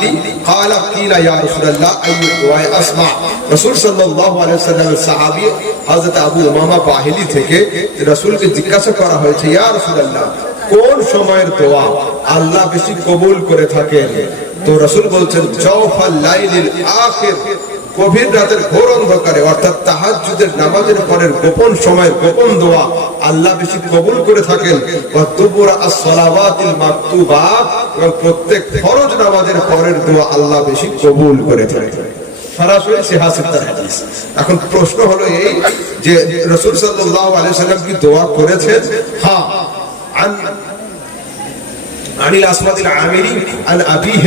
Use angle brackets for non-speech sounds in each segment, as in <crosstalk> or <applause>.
বাহিলি قال قيل يا رسول الله اي دعاء اسمع রাসূল সাল্লাল্লাহু আলাইহি ওয়াসাল্লামের সাহাবী হযরত আবু উমামা বাহিলি থেকে রাসূলকে জিজ্ঞাসা করা হয়েছে ইয়া রাসূলুল্লাহ কোন সময়ের দোয়া আল্লাহ বেশি কবুল করে থাকেন তো রাসূল বলছেন জাওফাল লাইলিল আখির গভীর রাতের ঘোর অন্ধকারে, অর্থাৎ তাহাজ্জুদের নামাজের পরের গোপন সময় গোপন দোয়া আল্লাহ বেশি কবুল করে থাকেন। এবং প্রত্যেক ফরজ নামাজের পরের দোয়া আল্লাহ বেশি কবুল করে থাকেন। এখন প্রশ্ন হলো এই যে রাসূল সাল্লাল্লাহু আলাইহি সাল্লাম কি দোয়া করেছেন? হ্যাঁ। عن عن الأسود العامري عن أبيه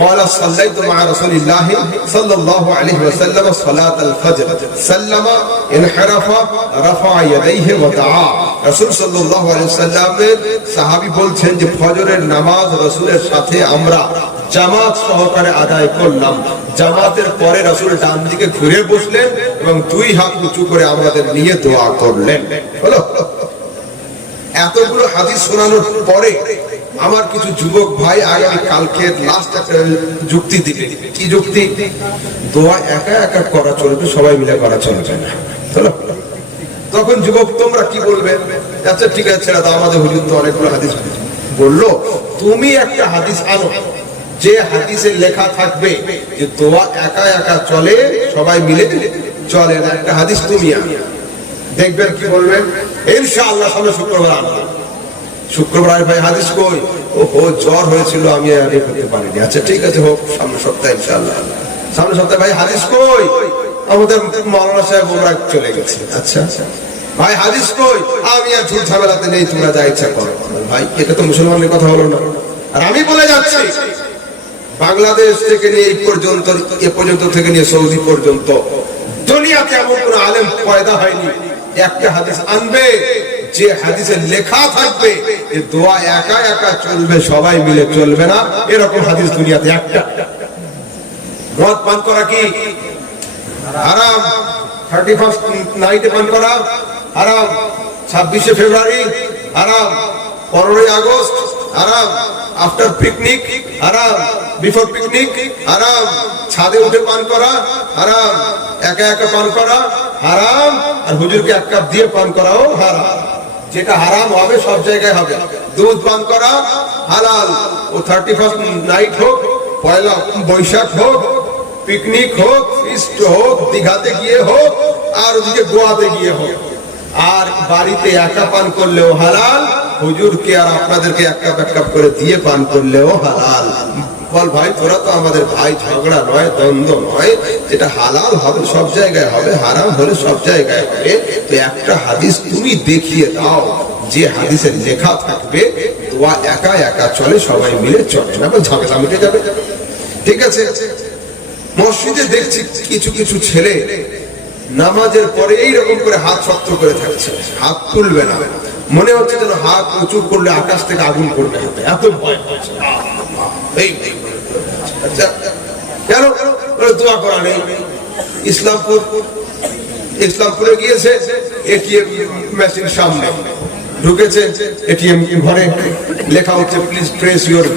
قال صليت مع رسول الله صلى الله عليه وسلم صلاة الفجر سلم انحرف رفع يديه ودعا রসুল সাল্লাল্লাহু আলাইহি সাল্লামের সাহাবী বলছেন যে ফজরের নামাজ রসুলের সাথে আমরা জামাত সহকারে আদায় করলাম জামাতের পরে রসুল ডান দিকে ঘুরে বসলেন এবং দুই হাত উঁচু করে আমাদের নিয়ে দোয়া করলেন হলো এতগুলো হাদিস শোনানোর পরে আমার কিছু যুবক ভাই আগামী কালকে লাস্ট একটা যুক্তি দিবে। কি যুক্তি? দোয়া একা একা করা চলবে, সবাই মিলে করা চলবে না। তখন যুবক, তোমরা কি বলবে? আচ্ছা ঠিক আছে দাদা আমাদের হুজুর তো অনেকগুলো হাদিস বলল। তুমি একটা হাদিস আনো, যে হাদিসে লেখা থাকবে যে দোয়া একা একা চলে, সবাই মিলে চলে না, একটা হাদিস তুমি আনো। দেখবেন কি বলবেন ইনশাআল্লাহ সামনে শুক্রবার আনব শুক্রবার ভাই হাদিস কই? ও হো জ্বর হয়েছিল, আমি আগে করতে পারিনি। আচ্ছা ঠিক আছে, হোক সামনে সপ্তাহে ইনশাআল্লাহ। সামনে সপ্তাহে ভাই হাদিস কই? আমাদের মাওলানা সাহেব ওমরা চলে গেছে। আচ্ছা ভাই হাদিস কই? আমি আর ঝুট ঝামেলাতে নেই, তোমরা যা ইচ্ছা করো। ভাই, এটা তো মুসলমানের কথা হলো না। আর আমি বলে যাচ্ছি, বাংলাদেশ থেকে নিয়ে এই পর্যন্ত, এ পর্যন্ত থেকে নিয়ে সৌদি পর্যন্ত দুনিয়াতে এমন কোন আলেম পয়দা হয়নি। একটা হাদিস আনবে যে হাদিসে লেখা থাকবে যে দোয়া একা একা চলবে, সবাই মিলে চলবে না, এরকম হাদিস দুনিয়াতে একটা। মদ পান করা কি? হারাম থার্টি ফার্স্ট নাইটে পান করা হারাম ছাব্বিশে ফেব্রুয়ারি হারাম পনেরোই আগস্ট হারাম আফটার পিকনিক হারাম বিফোর পিকনিক হারাম ছাদে উঠে পান করা হারাম একা একা পান করা হারাম আর হুজুরকে এক কাপ দিয়ে পান করাও হারাম। যেটা হারাম হবে, সব জায়গায় হবে। দুধ পান করা হালাল। ও থার্টি ফার্স্ট নাইট হোক, পয়লা বৈশাখ হোক পিকনিক হোক ফিস্ট হোক, দীঘাতে গিয়ে হোক, আর ওদিকে গোয়াতে গিয়ে হোক। আর বাড়িতে একা পান করলেও হালাল, হুজুরকে আর আপনাদেরকে এক কাপ এক কাপ করে দিয়ে পান করলেও হালাল। বল ভাই, তোরা তো আমাদের ভাই, ঝগড়া নয়, দ্বন্দ্ব নয়, যেটা হালাল হবে, সব জায়গায় হবে, হারাম হলে সব জায়গায় হবে। তো একটা হাদিস তুমি দেখিয়ে দাও, যে হাদিসের লেখা থাকবে, দোয়া একা একা চলে, সবাই মিলে চলে না ঝামেলা মিটে যাবে। ঠিক আছে? মসজিদে দেখছি কিছু কিছু ছেলে নামাজের পরে এইরকম করে হাত শক্ত করে থাকছে, হাত তুলবে না। মনে হচ্ছে যেন হাত উঁচু করলে আকাশ থেকে আগুন করবে। হাতে এত ভয় হচ্ছে আচ্ছা নেই। সামনে। ঢুকেছে এটিএম ঘরে। লেখা হচ্ছে, please press your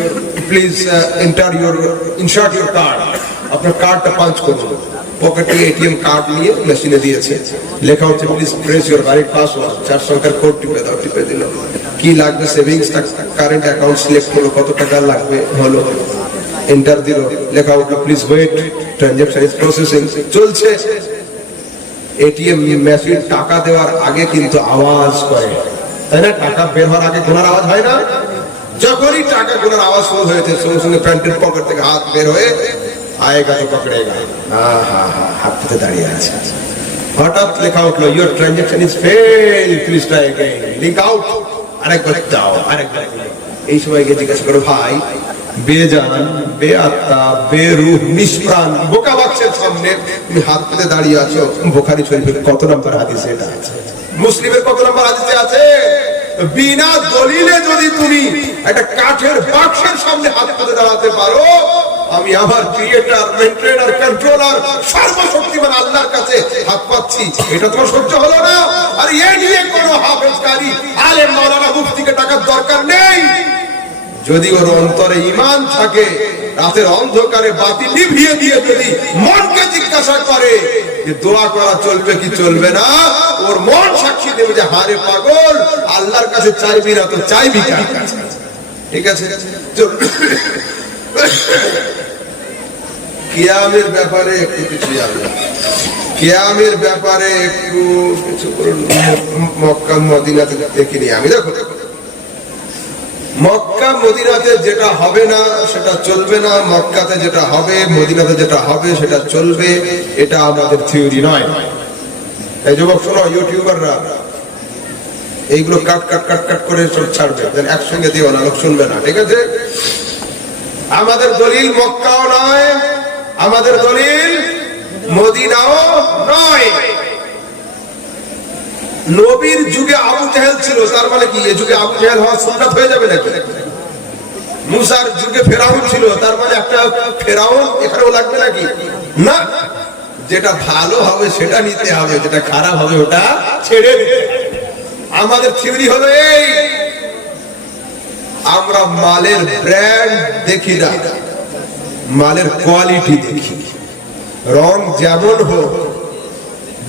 please enter your insert your card. আপনার কার্ডটা পাঞ্চ করুন। পকেটে এটিএম কার্ড নিয়ে মেশিনে দিয়েছে। লেখা হচ্ছে, প্লিজ প্রেস ইউর বাড়ির পাসওয়ার্ড। চার সংখ্যার কোড টিপে দাও, টিপে দিল। কি লাগবে সেভিংস কারেন্ট অ্যাকাউন্ট সিলেক্ট হলো কত টাকা লাগবে, হলো এন্টার দিল, লেখা উঠল please wait transaction is processing চলছে। এটিএম মেশিন টাকা দেওয়ার আগে কিন্তু আওয়াজ করে, তাই না? টাকা বের হওয়ার আগে গোনার আওয়াজ হয় না? যখনই টাকা গোনার আওয়াজ শুরু হয়েছে সঙ্গে সঙ্গে প্যান্টের পকেট থেকে হাত বের হয়ে আয়েগা তো পকড়েগা হ্যাঁ হ্যাঁ হ্যাঁ হাত পেতে দাঁড়িয়ে আছে। হঠাৎ লেখা উঠল your transaction is fail please try link out আরেকবার দাও এই জিজ্ঞাসা করো, ভাই, বেজান নিষ্প্রাণ, বোকা সামনে তুমি হাত পেতে দাঁড়িয়ে আছো। বোখারি শরীফের কত নম্বর এটা মুসলিমের কত নম্বর হাদিসে আছে? বিনা দলিলে যদি তুমি একটা কাঠের বাক্সের সামনে হাত পেতে দাঁড়াতে পারো আমি আমার ক্রিয়েটার, মেনটেনার, কন্ট্রোলার, সর্বশক্তিমান আল্লাহর কাছে হাত পাচ্ছি। এটা তোমার সহ্য হলো না। আর এ নিয়ে কোনো হাফেজকারী আলেম মাওলানা মুফতিকে টাকার দরকার নেই। যদি ওর অন্তরে ইমান থাকে, রাতের অন্ধকারে বাতি নিভিয়ে দিয়ে যদি মনকে জিজ্ঞাসা করে যে দোয়া করা চলবে কি চলবে না, ওর মন সাক্ষী দেবে যে হারে পাগল, আল্লাহর কাছে চাইবি না তো চাইবি ঠিক আছে? কিয়ামের ব্যাপারে একটু কিছু জানব। কিয়ামের ব্যাপারে একটু কিছু মক্কা, মদিনাতে দেখিনি আমি। দেখো, মক্কা, মদিনাতে যেটা হবে না, সেটা চলবে না। মক্কাতে যেটা হবে, মদিনাতে যেটা হবে, সেটা চলবে। এটা আমাদের থিওরি নয়। এই যুবক, শোনো, ইউটিউবাররা এইগুলো কাট কাট কাট কাট করে সব ছাড়বে। একসঙ্গে দিও না, লোক শুনবে না, ঠিক আছে? আমাদের দলিল মক্কাও নয়, আমাদের দলিল মদিনাও নয়। নবীর যুগে আবু জাহেল ছিল, তার মানে কি? এই যুগে আবু জাহেল হওয়া সুন্নাত হয়ে যাবে নাকি? মুসার যুগে ফেরাউন ছিল, তার মানে একটা ফেরাউন এখানেও লাগবে নাকি? না। যেটা ভালো হবে সেটা নিতে হবে, যেটা খারাপ হবে ওটা ছেড়ে দিতে আমাদের থিওরি হলো এই আমরা মালের ব্র্যান্ড দেখি না। মালের কোয়ালিটি দেখি। রং যেমন হোক,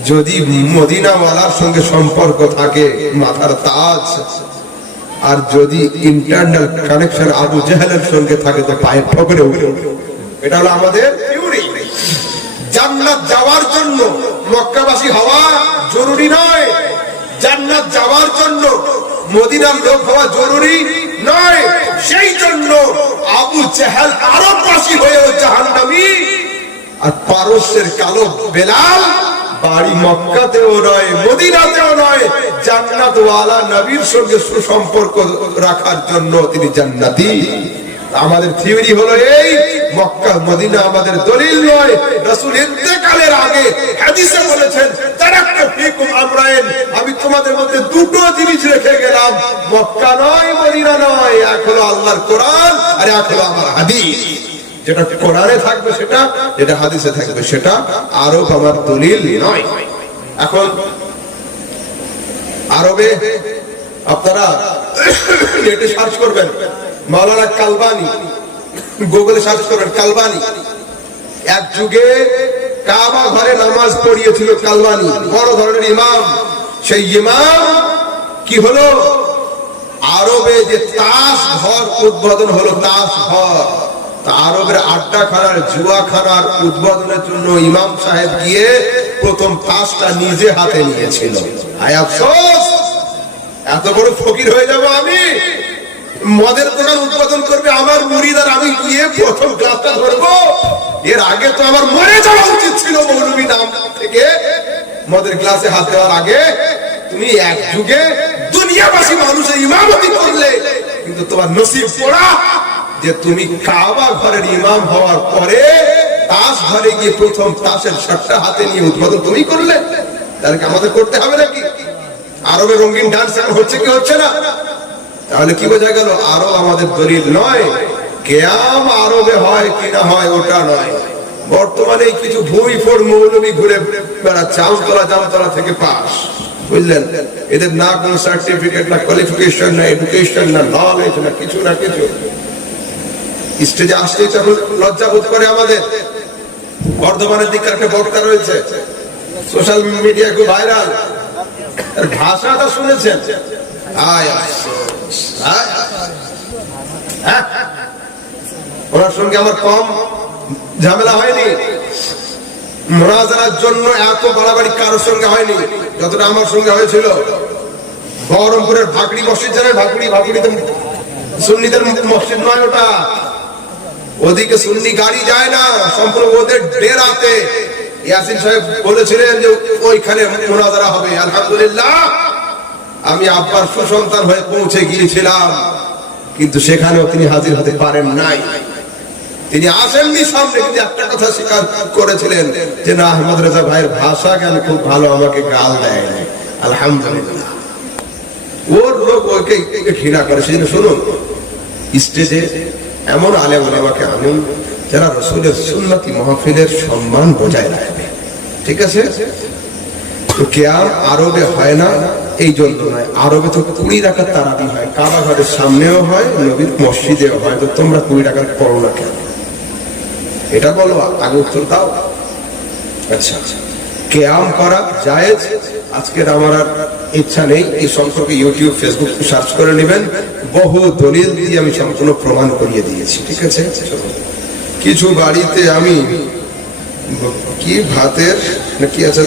যদি মদিনাওয়ালার সঙ্গে সম্পর্ক থাকে, মাথার তাজ, আর যদি ইন্টারনাল কানেকশন আবু জাহেলের সঙ্গে থাকে, তো পায়ের ঠকরে উঠে এটা হলো আমাদের। জান্নাত যাওয়ার জন্য মক্কাবাসী হওয়া জরুরি নয়। জান্নাত যাওয়ার জন্য মদিনার লোক হওয়া জরুরি। নয়, সেই জন্য আবু আরববাসী হয়েও আর পারস্যের কালো বেলাল বাড়ি মক্কাতেও নয়, মদিনাতেও নয় জান্নাত ওয়ালা নবীর সঙ্গে সুসম্পর্ক রাখার জন্য তিনি জান্নাতি। আমাদের থিওরি হলো এই, মক্কা, মদিনা আমাদের দলিল নয়। রাসূল ইন্তেকালের আগে হাদিসে বলেছেন ফিকুম আমি তোমাদের মধ্যে দুটো জিনিস রেখে গেলাম, মক্কা নয় মদিনা নয়, এক হলো আল্লাহর কোরআন আর এক হলো আমার হাদিস। যেটা কোরআনে থাকবে সেটা, যেটা হাদিসে থাকবে সেটা, আরব আমার দলিল নয়। এখন, আরবে আপনারা নেটে সার্চ করবেন, মাওলানা কালবানি গুগলে সার্চ করবেন, কালবানি। এক যুগে কাবা ঘরে নামাজ পড়িয়েছিল কালবানি, বড় ধরনের ইমাম। সেই ইমাম কি হলো? আরবে যে তাস ঘর উদ্বোধন হলো, তাস ঘর। আরবের আড্ডা খানার জুয়া খানার উদ্বোধনের জন্য ইমাম সাহেব গিয়ে প্রথম তাসটা নিজে হাতে নিয়েছিল। এত বড় ফকির হয়ে যাব আমি! মদের দোকান উদ্বোধন করবে আমার মুড়িদার আমি গিয়ে প্রথম গ্লাসটা ধরবো। এর আগে তো আমার মরে যাওয়া উচিত ছিল মৌলবী নাম থেকে। মদের গ্লাসে হাত দেওয়ার আগে তুমি এক যুগে দুনিয়াবাসী মানুষের ইমামতি করলে, কিন্তু তোমার নসিব পড়া যে তুমি কাবা ঘরের ইমাম হওয়ার পরে তাস ঘরে গিয়ে প্রথম তাসের শার্টটা হাতে নিয়ে উদ্বোধন তুমি করলে, তাহলে কি আমাদের করতে হবে নাকি? আরবে রঙিন ডান্স এখন হচ্ছে কি হচ্ছে না? তাহলে কি বোঝা গেল আরও আমাদের দলিল নয়, কেয়াম আরবে হয় কি না হয় ওটা নয়। বর্তমানে কিছু ভূমি ফোর মৌলবী ঘুরে বেড়াচ্ছে আমতলা জামতলা থেকে পাস বুঝলেন? এদের না কোনো সার্টিফিকেট না কোয়ালিফিকেশন না এডুকেশন না নলেজ না কিছু না কিছু। স্টেজে আসতেই তো লজ্জা বোধ করে আমাদের। বর্ধমানের দিকে একটা বক্তা রয়েছে। সোশ্যাল মিডিয়া খুব ভাইরাল ভাষাটা শুনেছেন। হ্যাঁ? ওনার সঙ্গে আমার কম ঝামেলা হয়নি। মোনাজারার জন্য এত বাড়াবাড়ি কারোর সঙ্গে হয়নি, যতটা আমার সঙ্গে হয়েছিল। বহরমপুরের ভাকড়ি মসজিদ, জানেন ভাকড়ি? ভাকড়িতে সুন্নিদের মসজিদ নয় ওটা। ওদিকে সুন্নি গাড়ি যায় না, সম্পূর্ণ ওদের ডেরাতে ইয়াসিন সাহেব বলেছিলেন যে ওইখানে মোনাজারা হবে। আলহামদুলিল্লাহ, আমি আব্বার সুসন্তান হয়ে পৌঁছে গিয়েছিলাম, কিন্তু সেখানেও তিনি হাজির হতে পারেন নাই। তিনি আসেননি সামনে কিন্তু একটা কথা স্বীকার করেছিলেন যে, না, আহমদ রেজা ভাইয়ের ভাষা জ্ঞান খুব ভালো আমাকে গাল দেয়। আলহামদুলিল্লাহ। ওর লোক ওকে ঘৃণা করে। জন্য শুনুন, স্টেজে এমন আনুন যারা রসুলের সুন্নতি সম্মান বজায় রাখবে ঠিক আছে? তো আরবে হয় না, এই জন্য নয় আরবে তো কুড়ি টাকার তারাবি হয়, কাবা ঘরের সামনেও হয়, নবীর মসজিদেও হয়। তো তোমরা কুড়ি টাকার করো না কেন? এটা বলো, আগে উত্তর দাও। আচ্ছা কেয়াম করা জায়েজ? আজকের আমার আর ইচ্ছা নেই এই সম্পর্কে ইউটিউব, ফেসবুক সার্চ করে নেবেন। বহু দলিল দিয়ে আমি সম্পূর্ণ প্রমাণ করিয়ে দিয়েছি, ঠিক আছে? কিছু বাড়িতে আমি, কি ভাতের কি আছে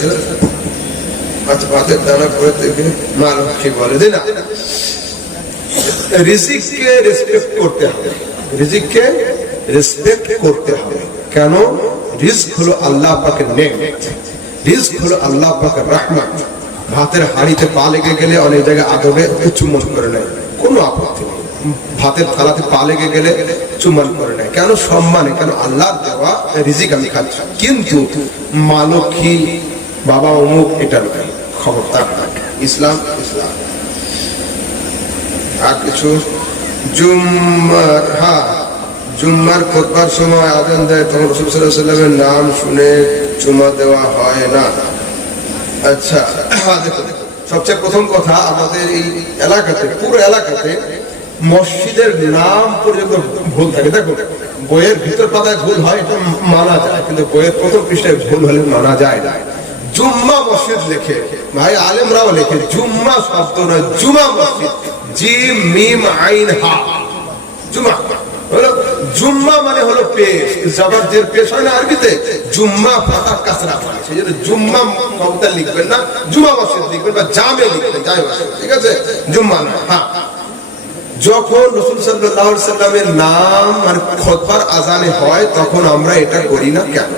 আচ্ছা ভাতের দানা করে থেকে মাল কি বলে, দিই না। রেসপেক্ট করতে হবে। রিজিককে রেসপেক্ট করতে হবে। কেন? রিস্ক হলো আল্লাহ পাকের নেমত রিস্ক হলো আল্লাহ পাকের রহমত। ভাতের হাড়িতে পা লেগে গেলে অনেক জায়গায় আদবে চুম্বন করে নেয়। কোনো আপত্তি নেই। ভাতের থালাতে পা লেগে গেলে চুম্বন করে নেয়। কেন সম্মানে? কেন আল্লাহ দেওয়া রিজিক আমি খাচ্ছি। কিন্তু মালক্ষী বাবা অমুক এটা নয়। খবরদার নয়। ইসলাম ইসলাম। আর কিছু? জুম্মার হ্যাঁ। জুম্মার খোদবার সময় আজান দেয়, তখন রসুল সাল্লামের নাম শুনে চুমা দেওয়া হয় না। আচ্ছা সবচেয়ে প্রথম কথা আমাদের এই এলাকাতে, পুরো এলাকাতে মসজিদের নাম পর্যন্ত ভুল থাকে। দেখো, বইয়ের ভিতর পাতায় ভুল হয়, এটা মানা যায়, কিন্তু বইয়ের প্রথম পৃষ্ঠায় ভুল হলে মানা যায় না। জুম্মা মসজিদ লেখে, ভাই আলেমরাও লেখে, জুম্মা শব্দ নয়, জুমা মসজিদ। জিম, মিম, আইন, হা। জুমা জুম্মা মানে হলো পেশ। জবরজের পেশ হয় না আরবিতে? জুম্মা ফাতা কাসরা হয় সেই জন্য জুম্মা কবিতা লিখবেন না জুমা মসজিদ লিখবেন বা জামে লিখবেন যাই হোক, ঠিক আছে? জুম্মা নয় হ্যাঁ। যখন রসুল সাল্লাহ সাল্লামের নাম আর খতবার আজানে হয় তখন আমরা এটা করি না কেন?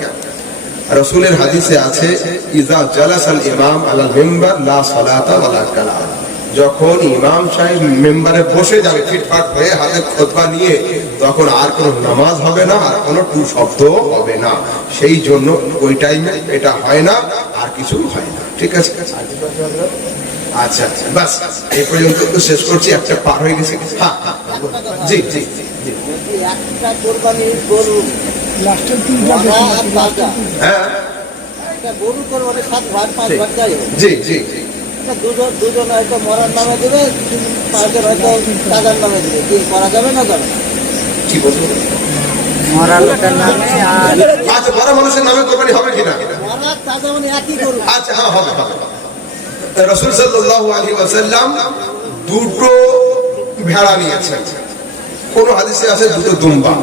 রসুলের হাদিসে আছে ইজা জালাস আল ইমাম আলা মেম্বার লা সালাতা ওয়ালা কালাম। যখন ইমাম সাহেব মেম্বারে বসে যাবে ফিটফাট হয়ে হাতে খোদবা নিয়ে তখন আর কোনো নামাজ হবে না আর কোনো টু শব্দ হবে না। সেই জন্য ওই টাইমে এটা হয় না আর কিছু হয় না। ঠিক আছে? আচ্ছা আচ্ছা বাস এই পর্যন্ত তো শেষ করছি একটা পার হয়ে গেছে। হ্যাঁ জি জি জি। একটা গরু হ্যাঁ। একটা গরু কোরবানি সাত ভাগ পাঁচ ভাগ যাই জি জি জি। একটা দুজন দুজন হয়তো মরার নামে দেবে পাঁচজন হয়তো তাজার নামে দেবে। কি করা যাবে না যাবে কি বলব? মরা লোকের নামে আর আচ্ছা বড় মানুষের নামে কোরবানি হবে কিনা? মরা তাজা মানে একই আচ্ছা হ্যাঁ হবে হবে। রসুল সাল্লাল্লাহু আলাইহি ওয়াসাল্লাম দুটো ভেড়া নিয়েছেন। কোন হাদিসে আছে দুটো দুম্বা।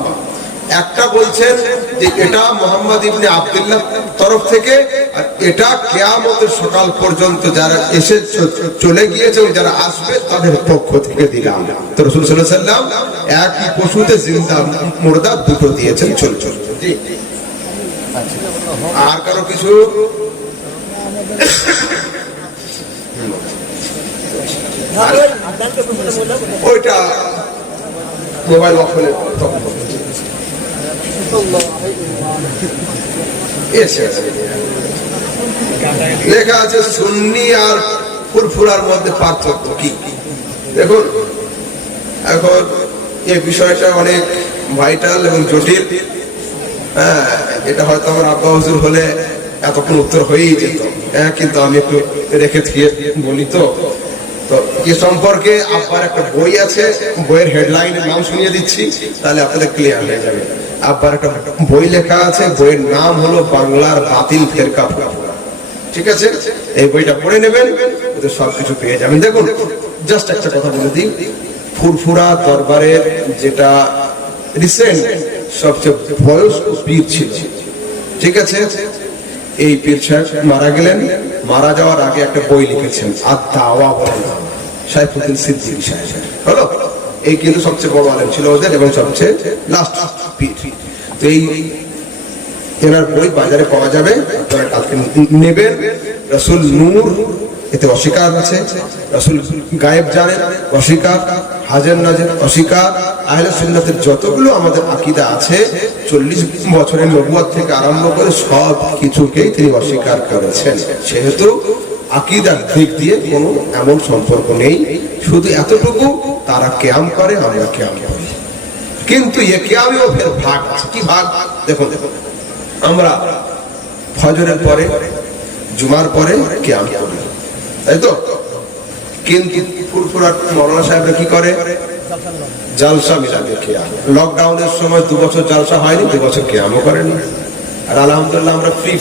একটা বলছেন যে এটা মোহাম্মদ ইবনে আব্দুল্লাহ তরফ থেকে, আর এটা কেয়ামতের সকাল পর্যন্ত যারা এসে চলে গিয়েছে যারা আসবে তাদের পক্ষ থেকে দিলাম। তো রসুল সাল্লাম একই পশুতে জিন্দা মুর্দা দুটো দিয়েছেন। চল চল আর কারও কিছু? ওইটা মোবাইল অফ হলে তখন। <laughs> লেখা আছে সুন্নি আর ফুরফুরার মধ্যে পার্থক্য কি? দেখুন, এখন এই বিষয়টা অনেক ভাইটাল এবং জটিল। হ্যাঁ এটা হয়তো আমার আব্বা হুজুর হলে এতক্ষণ উত্তর হয়েই যেত। হ্যাঁ কিন্তু আমি একটু রেখে থিয়ে বলি তো। তো এ সম্পর্কে আব্বার একটা বই আছে, বইয়ের হেডলাইনের নাম শুনিয়ে দিচ্ছি, তাহলে আপনাদের ক্লিয়ার হয়ে যাবে। আব্বার একটা বই লেখা আছে, বইয়ের নাম হলো বাংলার বাতিল ফেরকা ঠিক আছে? এই বইটা পড়ে নেবেন সবকিছু পেয়ে যাবেন। দেখুন জাস্ট একটা কথা বলে দিই। ফুরফুরা দরবারের যেটা রিসেন্ট সবচেয়ে বয়স্ক পীর ছিল, ঠিক আছে? এই পীর সাহেব মারা গেলেন। মারা যাওয়ার আগে একটা বই লিখেছেন আর দাওয়া বলেন। সাইফুদ্দিন সিদ্দিকী সাহেব হলো? এই কিন্তু সবচেয়ে বড় আলেম ছিল ওদের এবং সবচেয়ে লাস্ট তো এই এনার বই বাজারে পাওয়া যাবে কালকে নেবেন। রসুল নূর, এতে অস্বীকার আছে। রসুল গায়েব জানেন, অস্বীকার। হাজার নাজের অস্বীকার। আহলে সুন্নাতের যতগুলো আমাদের আকিদা আছে, চল্লিশ বছরের নবুয়াদ থেকে আরম্ভ করে সব কিছুকেই তিনি অস্বীকার করেছেন। সেহেতু আকিদার দিক দিয়ে কোনো এমন সম্পর্ক নেই। শুধু এতটুকু তারা ক্যাম করে আমরা ক্যাম করি। কিন্তু এ ক্যামেও ফের ভাগ কি ভাগ? দেখুন, আমরা ফজরের পরে, জুমার পরে কেয়াম করি। তাই তো? কিন্তু ফুরফুরার মৌলানা সাহেবরা কি করে? জালসা মিলাবে কেয়াম। লকডাউনের সময় দু বছর জালসা হয়নি, দু বছর কেয়ামও করেনি। আর আলহামদুলিল্লাহ আমরা ফ্রি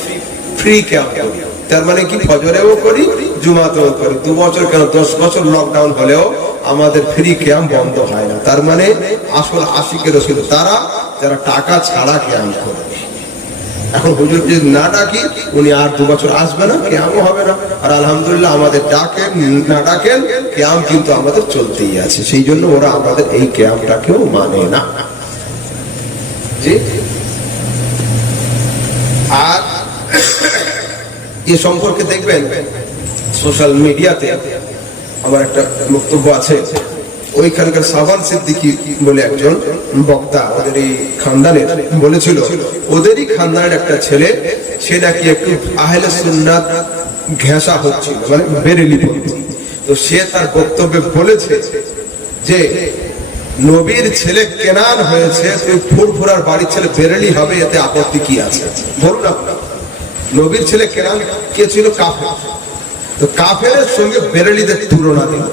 ফ্রি ক্যাম্প করি। তার মানে কি, ফজরেও করি, জুমাতেও করি। দু বছর কেন? দশ বছর লকডাউন হলেও আমাদের ফ্রি ক্যাম্প বন্ধ হয় না। তার মানে আসল আশিকের রসুল তারা যারা টাকা ছাড়া ক্যাম্প করে। এখন হুজুর যদি না ডাকি, উনি আর দু বছর আসবে না কেমন হবে না। আর আলহামদুলিল্লাহ আমাদের ডাকেন, না ডাকেন, ক্যাম্প কিন্তু আমাদের চলতেই আছে। সেই জন্য ওরা আমাদের এই ক্যাম্পটাকেও মানে না। আর এ সম্পর্কে দেখবেন, সোশ্যাল মিডিয়াতে আমার একটা বক্তব্য আছে, ওইখানকার সাবান সিদ্দিকি বলে একজন বক্তা ওদের এই খানদানের বলেছিল, ওদেরই খানদানের একটা ছেলে, সে নাকি একটু আহলে সুন্নাত ঘেঁষা হচ্ছিল মানে বেরেলি। তো সে তার বক্তব্যে বলেছে যে, নবীর ছেলে কেনান হয়েছে, তুই ফুরফুরার বাড়ির ছেলে বেরেলি হবে, এতে আপত্তি কি আছে? বলুন আপনার। নবীর ছেলে কেনান, কে ছিল? কাফের। তো কাফের সঙ্গে বেরেলিদের তুলনা দিল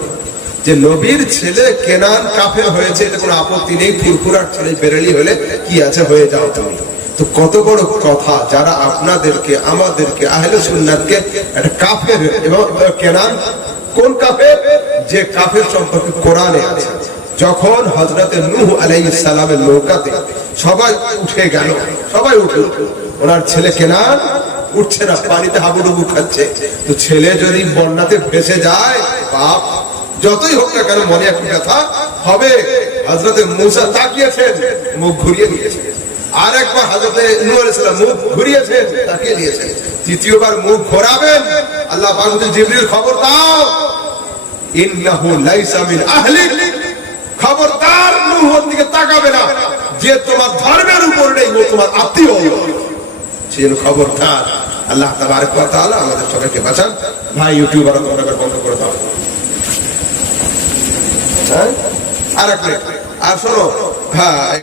যে নবীর ছেলে কেনান কাফের হয়েছে, এতে কোনো আপত্তি নেই। ফুরফুরার ছেলে বেরেলি হলে কি আছে, হয়ে যাও তুমি। তো কত বড় কথা, যারা আপনাদেরকে, আমাদেরকে, আহলে সুন্নাতকে একটা কাফের এবং কেনান, কোন কাফের? যে কাফের সম্পর্কে কোরআনে আছে। যখন হজরতে নূহ আলাই সালামের নৌকাতে সবাই উঠে গেল, সবাই উঠল। ওনার ছেলে কেনান উঠছে না পানিতে হাবুডুবু খাচ্ছে। তো ছেলে যদি বন্যাতে ভেসে যায় বাপ যতই হোক না কেন মনে একটু ব্যথা হবে। হজরতে মুসা তাকিয়েছেন মুখ ঘুরিয়ে নিয়েছেন আর একবার হাজরতে নূহ আলাইহিস সালাম মুখ ঘুরিয়েছেন তাকিয়ে নিয়েছেন তৃতীয়বার মুখ ঘোরাবেন আল্লাহ বলছেন, জিবরিল খবর দাও। ইন্নাহু লাইসা মিন আহলিক। খবরদার নূহর দিকে তাকাবে না। যে তোমার ধর্মের উপর নেই তোমার আত্মীয়। জন্য খবরদার। আল্লাহ তাবার তাহলে আমাদের সবাইকে বাঁচান। ভাই ইউটিউবার তোমরা বন্ধ করে দাও। হ্যাঁ? আর আর শোনো হ্যাঁ